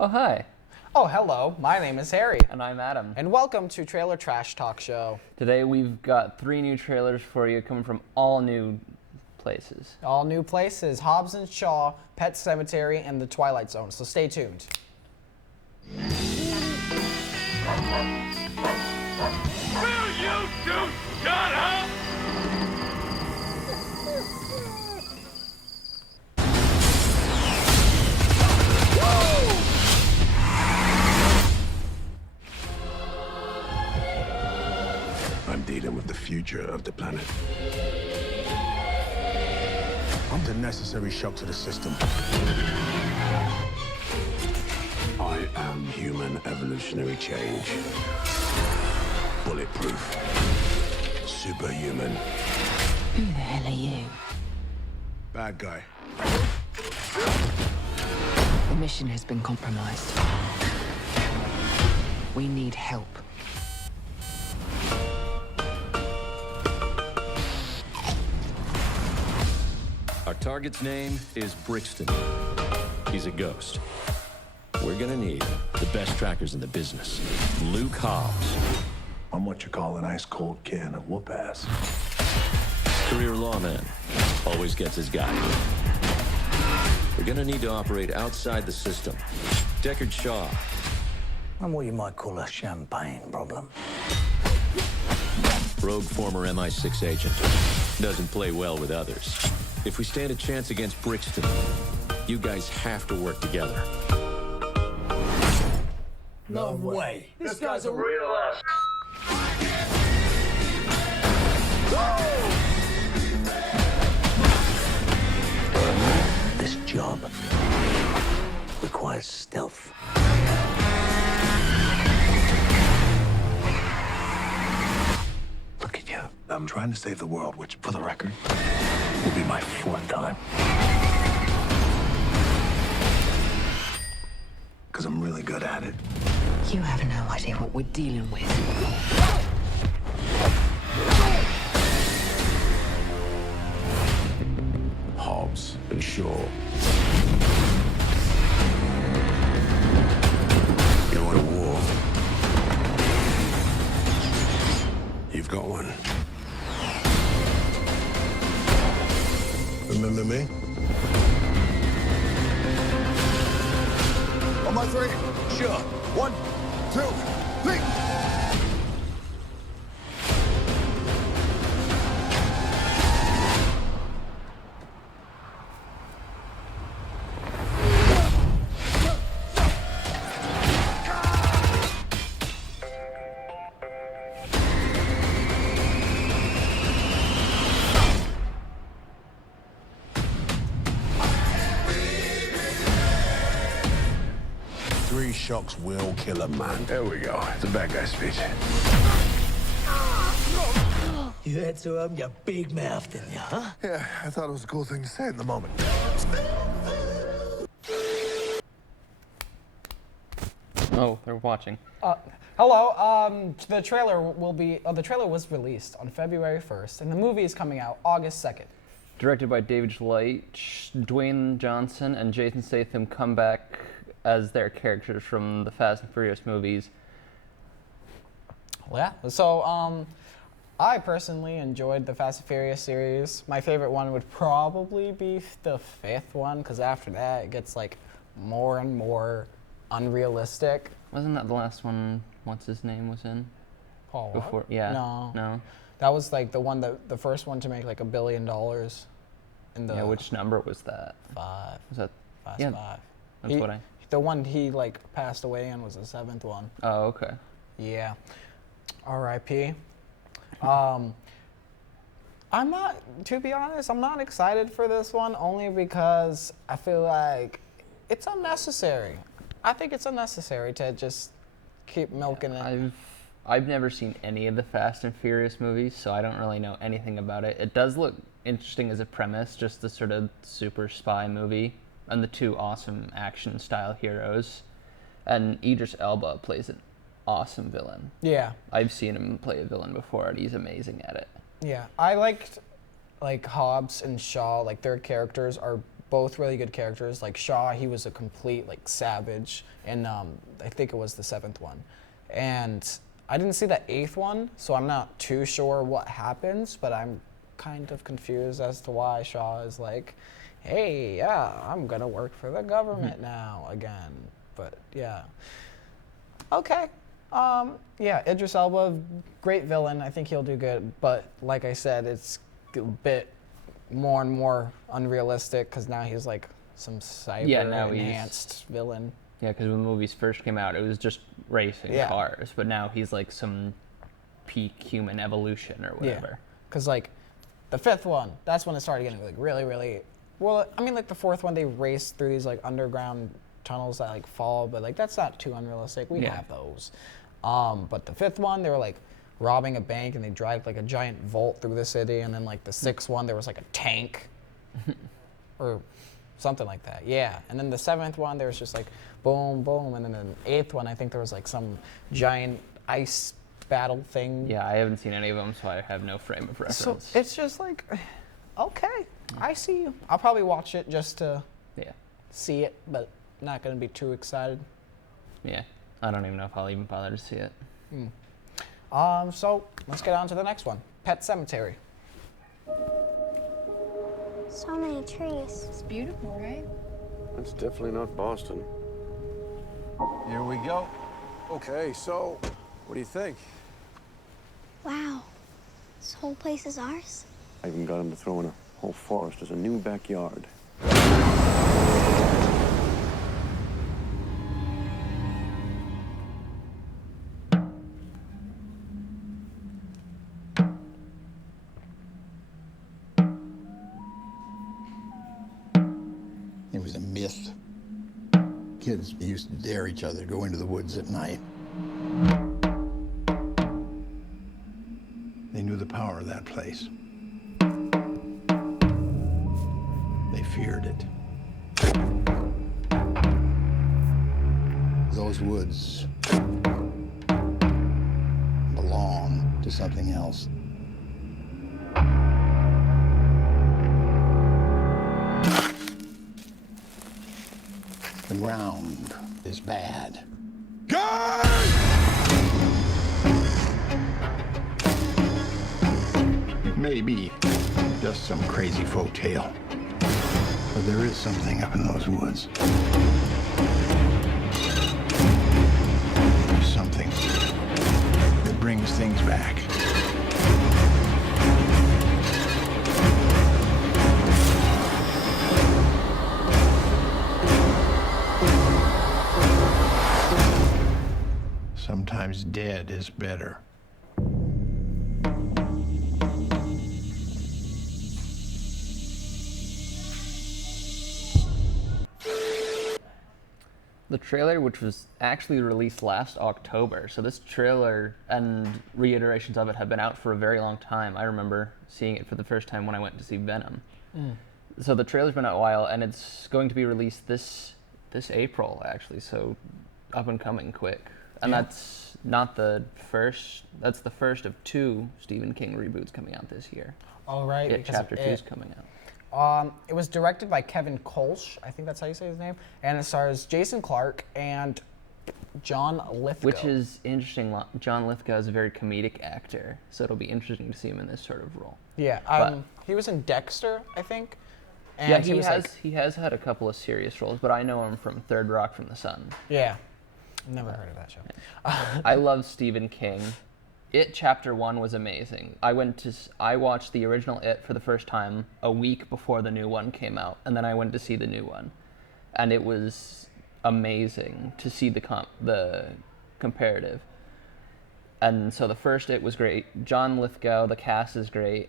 Oh, hi. Oh, hello. My name is Harry. And I'm Adam. And welcome to Trailer Trash Talk Show. Today we've got 3 new trailers for you coming from all new places. All new places, Hobbs and Shaw, Pet Cemetery, and The Twilight Zone. So stay tuned. Will you two shut up? I'm dealing with the future of the planet. I'm the necessary shock to the system. I am human evolutionary change. Bulletproof. Superhuman. Who the hell are you? Bad guy. The mission has been compromised. We need help. Our target's name is Brixton. He's a ghost. We're gonna need the best trackers in the business. Luke Hobbs, I'm what you call an ice-cold can of whoop-ass. career lawman, always gets his guy. We're gonna need to operate outside the system. Deckard Shaw, I'm what you might call a champagne problem. rogue former MI6 agent, doesn't play well with others. If we stand a chance against Brixton, you guys have to work together. No way. This guy's a real ass. This job requires stealth. Look at you. I'm trying to save the world, which, for the record, will be my 4th time. Because I'm really good at it. You have no idea what we're dealing with. Hobbs and Shaw. You want a war? You've got one. Remember me? On my 3. Sure. 1, 2, 3. Three shocks will kill a man. There we go. It's a bad guy speech. You had to open your big mouth, didn't you, huh? Yeah, I thought it was a cool thing to say at the moment. Oh, they're watching. Hello. The trailer the trailer was released on February 1st, and the movie is coming out August 2nd. Directed by David Leitch, Dwayne Johnson and Jason Statham come back as their characters from the Fast and Furious movies. Yeah. So, I personally enjoyed the Fast and Furious series. My favorite one would probably be the 5th one, because after that it gets like more and more unrealistic. Wasn't that the last one, what's his name was in? Paul Walker? Before, yeah. No. No? That was like the first one to make like $1 billion. In the Yeah, which number was that? 5. Was that? Fast Yeah, 5. that's what I... The one he like passed away in was the 7th one. Oh, okay. Yeah. R.I.P. I'm not, to be honest, I'm not excited for this one only because I feel like it's unnecessary. I think it's unnecessary to just keep milking it. I've never seen any of the Fast and Furious movies, so I don't really know anything about it. It does look interesting as a premise, just the sort of super spy movie, and the 2 awesome action style heroes. And Idris Elba plays an awesome villain. Yeah. I've seen him play a villain before, and he's amazing at it. Yeah. I liked like Hobbs and Shaw, like their characters are both really good characters. Like Shaw, he was a complete like savage, and I think it was the 7th one. And I didn't see the 8th one, so I'm not too sure what happens, but I'm kind of confused as to why Shaw is like, hey, yeah, I'm gonna work for the government now again. But yeah. Okay. Yeah, Idris Elba, great villain. I think he'll do good. But like I said, it's a bit more and more unrealistic because now he's like some cyber-enhanced villain. Yeah, because when the movies first came out, it was just racing cars. But now he's like some peak human evolution or whatever. Yeah, because like the 5th one, that's when it started getting like really, really... Well, I mean, like the 4th one, they race through these like underground tunnels that like fall, but like that's not too unrealistic. We have those. But the 5th one, they were like robbing a bank and they drive like a giant vault through the city, and then like the 6th one, there was like a tank or something like that. Yeah, and then the 7th one, there was just like boom, boom, and then the 8th one, I think there was like some giant ice battle thing. Yeah, I haven't seen any of them, so I have no frame of reference. So it's just like, okay, I see you. I'll probably watch it just to see it, but not gonna be too excited. Yeah, I don't even know if I'll even bother to see it. So let's get on to the next one. Pet Sematary. So many trees. It's beautiful, right? It's definitely not Boston. Here we go. Okay, so what do you think? Wow. This whole place is ours? I even got him to throw in a whole forest as a new backyard. It was a myth. Kids used to dare each other to go into the woods at night. They knew the power of that place. They feared it. Those woods belong to something else. The ground is bad. It may be just some crazy folk tale, but there is something up in those woods. There's something that brings things back. Sometimes dead is better. The trailer, which was actually released last October, so this trailer and reiterations of it have been out for a very long time. I remember seeing it for the first time when I went to see Venom. So the trailer's been out a while, and it's going to be released this April, actually, so up and coming quick. And that's not the first, that's the first of 2 Stephen King reboots coming out this year. All right. It Chapter 2 is coming out. It was directed by Kevin Kolsch, I think that's how you say his name, and it stars Jason Clarke and John Lithgow. Which is interesting. John Lithgow is a very comedic actor, so it'll be interesting to see him in this sort of role. Yeah, he was in Dexter, I think. And yeah, he has had a couple of serious roles, but I know him from Third Rock from the Sun. Yeah, never heard of that show. I love Stephen King. It Chapter 1 was amazing. I watched the original It for the first time a week before the new one came out, and then I went to see the new one, and it was amazing to see the comparative. And so the first It was great. John Lithgow, the cast is great,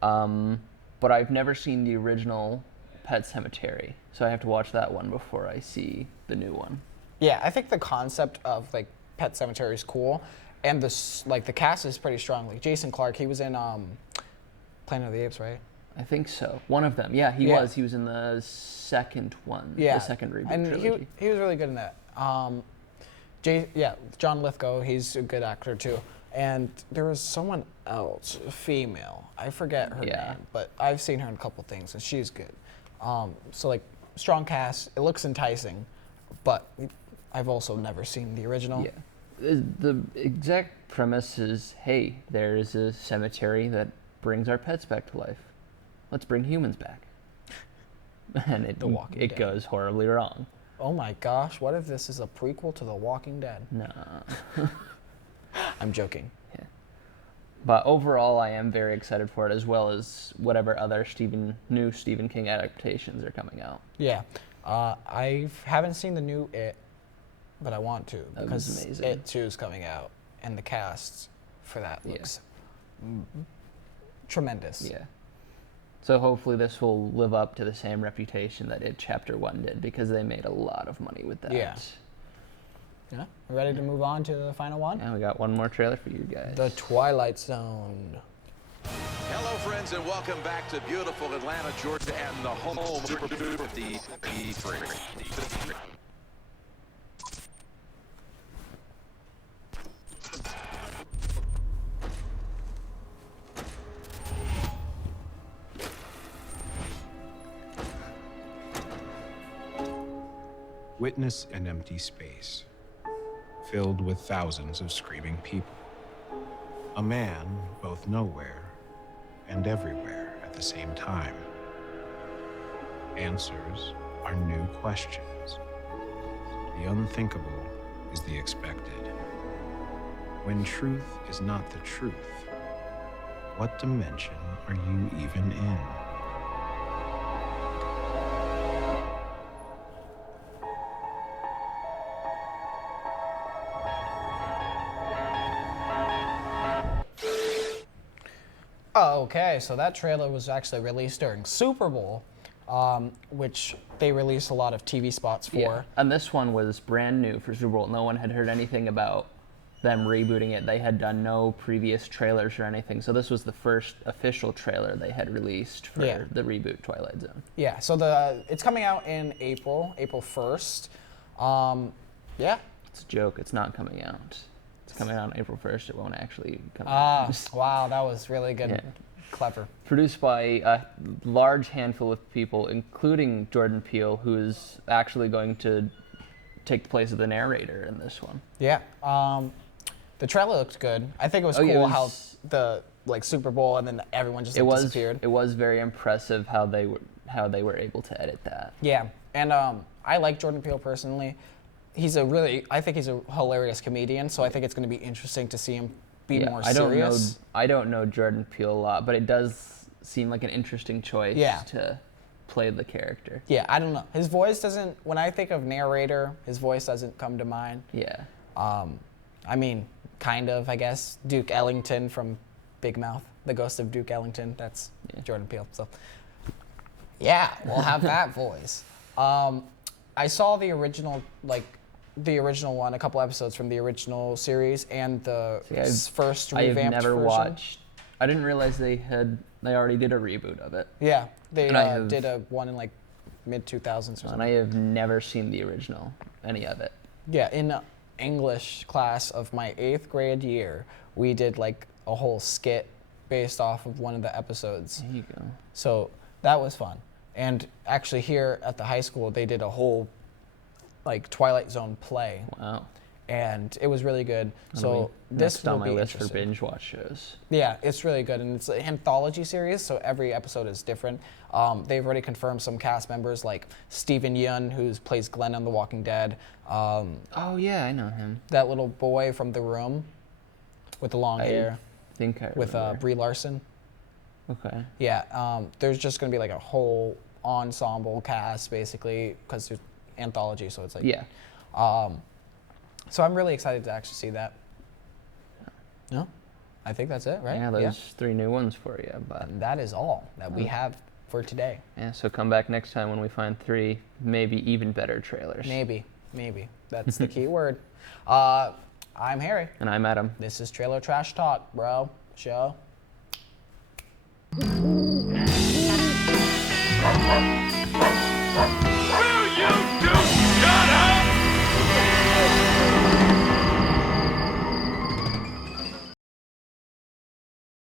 but I've never seen the original Pet Sematary, so I have to watch that one before I see the new one. Yeah, I think the concept of like Pet Sematary is cool. And the cast is pretty strong. Like Jason Clarke, he was in Planet of the Apes, right? I think so. One of them. Yeah, he was. He was in the second one. Yeah. The second reboot and trilogy. he was really good in that. John Lithgow, he's a good actor too. And there was someone else, a female. I forget her name, but I've seen her in a couple things, and she's good. So like strong cast. It looks enticing, but I've also never seen the original. Yeah. The exact premise is, hey, there is a cemetery that brings our pets back to life. Let's bring humans back. And The Walking it Dead. goes horribly wrong. Oh my gosh, what if this is a prequel to The Walking Dead? Nah. I'm joking. But overall, I am very excited for it, as well as whatever other new Stephen King adaptations are coming out. Yeah. I haven't seen the new It, but I want to That was because amazing. It 2 is coming out, and the cast for that Yeah. looks tremendous. Yeah. So hopefully this will live up to the same reputation that It Chapter 1 did, because they made a lot of money with that. Yeah. Yeah. Ready to move on to the final one? And we got one more trailer for you guys. The Twilight Zone. Hello, friends, and welcome back to beautiful Atlanta, Georgia, and the home of the E3. Witness an empty space, filled with thousands of screaming people. A man both nowhere and everywhere at the same time. Answers are new questions. The unthinkable is the expected. When truth is not the truth, what dimension are you even in? Oh, okay, so that trailer was actually released during Super Bowl, which they released a lot of TV spots for. Yeah. And this one was brand new for Super Bowl. No one had heard anything about them rebooting it. They had done no previous trailers or anything. So this was the first official trailer they had released for Yeah. the reboot Twilight Zone. Yeah, so it's coming out in April 1st. Yeah. It's a joke. It's not coming out. It's coming out on April 1st. It won't actually come Ah, out. wow, that was really good. Yeah. Clever. Produced by a large handful of people, including Jordan Peele, who is actually going to take the place of the narrator in this one. Yeah. The trailer looked good. I think it was Oh, yeah, cool it how was- the Super Bowl and then everyone just like, disappeared. It was very impressive how they were able to edit that. Yeah, and I like Jordan Peele personally. I think he's a hilarious comedian, so I think it's going to be interesting to see him be more serious. I don't know Jordan Peele a lot, but it does seem like an interesting choice to play the character. Yeah, I don't know. His voice doesn't, when I think of narrator, his voice doesn't come to mind. Yeah. I mean, kind of, I guess. Duke Ellington from Big Mouth, the ghost of Duke Ellington, that's Jordan Peele. So, yeah, we'll have that voice. I saw the original one, a couple episodes from the original series and the first revamped I've never version. watched. I didn't realize they already did a reboot of it. Yeah, they And I have- did a one in like mid-2000s or And something. I have never seen the original, any of it. Yeah, in English class of my 8th grade year, we did like a whole skit based off of one of the episodes. There you go. So that was fun. And actually here at the high school, they did a whole like Twilight Zone play. Wow. And it was really good. That'll So be this next will on my be list for interesting. binge watch shows. Yeah, it's really good, and it's an anthology series, so every episode is different. They've already confirmed some cast members like Stephen Yeun, who plays Glenn on The Walking Dead. Oh yeah, I know him. That little boy from The Room with the long hair I think I with remember. Brie Larson. Okay. Yeah, there's just going to be like a whole ensemble cast, basically, because there's anthology, so it's like... Yeah. So I'm really excited to actually see that. No? I think that's it, right? Yeah, those 3 new ones for you. But And that is all that we have for today. yeah, so come back next time when we find 3, maybe even better trailers. Maybe. That's the key word. I'm Harry. And I'm Adam. This is Trailer Trash Talk, bro. Show.